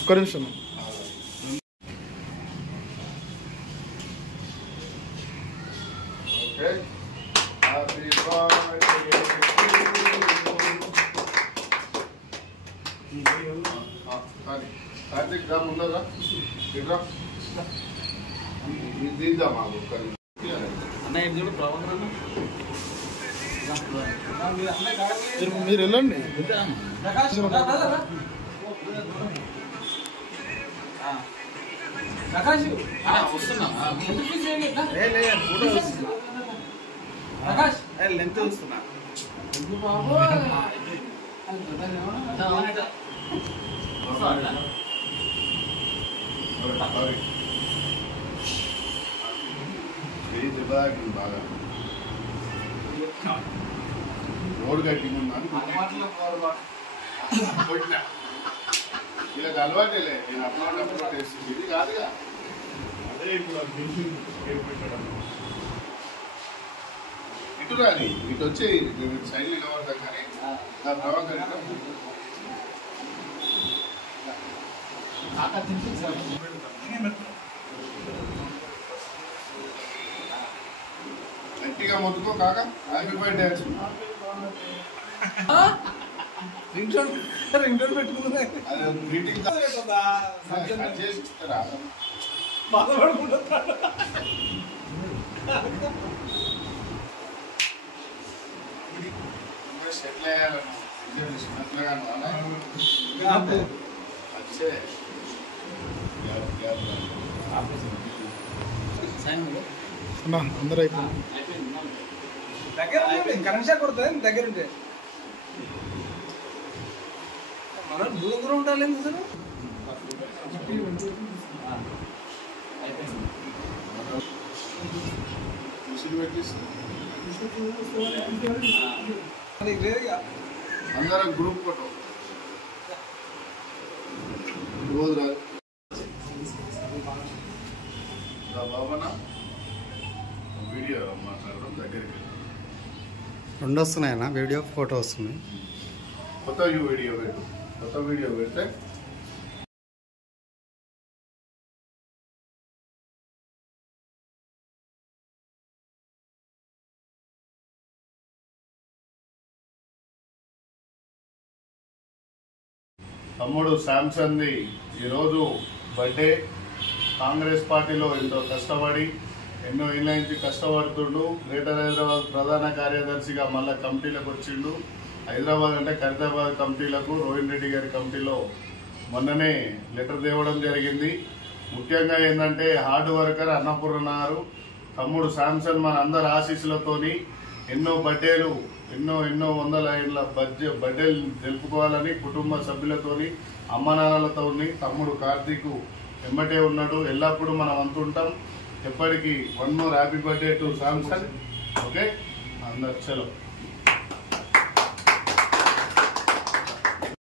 ఒక్క నిమిషం. కార్తీక్ రా ముందరా ఇట్రా దీద్దా మాకు మీరు వెళ్ళండి. లెంత్ చూస్తున్నా బాగా రోడ్ కట్టింగ్ ఉన్నాను ఇలా అలవాటేలే. నేను అప్పుడు టేస్ట్ ఇది కాదుగా. ఇటు రాని ఇటు వచ్చి సైడ్ నిలబడతాం కానీ నా ప్రభాకర్ గట్టిగా మొత్తుకో కాక హ్యాపీ బర్త్డే రింగ్ పెట్టుకుందా గ్రీటింగ్ చేస్తారా సెటిల్ అయ్యాలను అందరూ అయిపోయింది. దగ్గర కరెంట్ షాక్ కొడుతుంది దగ్గర ఉంటే మనం దూరం దూరం ఉండాలి సార్. అందరం గ్రూప్ ఫోటో రోజు బాబనా వీడియో మాట్లాడడం దగ్గరికి రెండు వస్తున్నాయన్నా, వీడియో ఫోటో వస్తుంది. కొత్త వీడియో పెట్టు. కొత్త వీడియో పెడితే తమ్ముడు శాంసన్ది ఈరోజు బర్త్డే. కాంగ్రెస్ పార్టీలో ఎంతో కష్టపడి ఎన్నో ఏళ్ళ నుంచి కష్టపడుతుండు. గ్రేటర్ హైదరాబాద్ ప్రధాన కార్యదర్శిగా మళ్ళీ కమిటీలకు వచ్చిండు. హైదరాబాద్ అంటే ఖైరతాబాద్ కమిటీలకు రోహిన్ రెడ్డి గారి కమిటీలో మొన్ననే లెటర్ తేవడం జరిగింది. ముఖ్యంగా ఏంటంటే హార్డ్ వర్కర్ అన్నపూర్ణారు తమ్ముడు శాంసన్ మన అందరి ఆశీస్సులతోని ఎన్నో బర్త్డేలు ఎన్నో వందల ఏళ్ళ బర్త్డేలు జరుపుకోవాలని కుటుంబ సభ్యులతోని అమ్మనాన్నలతోని తమ్ముడు కార్తీక్ వెంబటే ఉన్నాడు. ఎల్లప్పుడూ మనం అంటుంటాం. ఎప్పటికీ 1 more happy birthday to Samson. Okay అందరు చలో.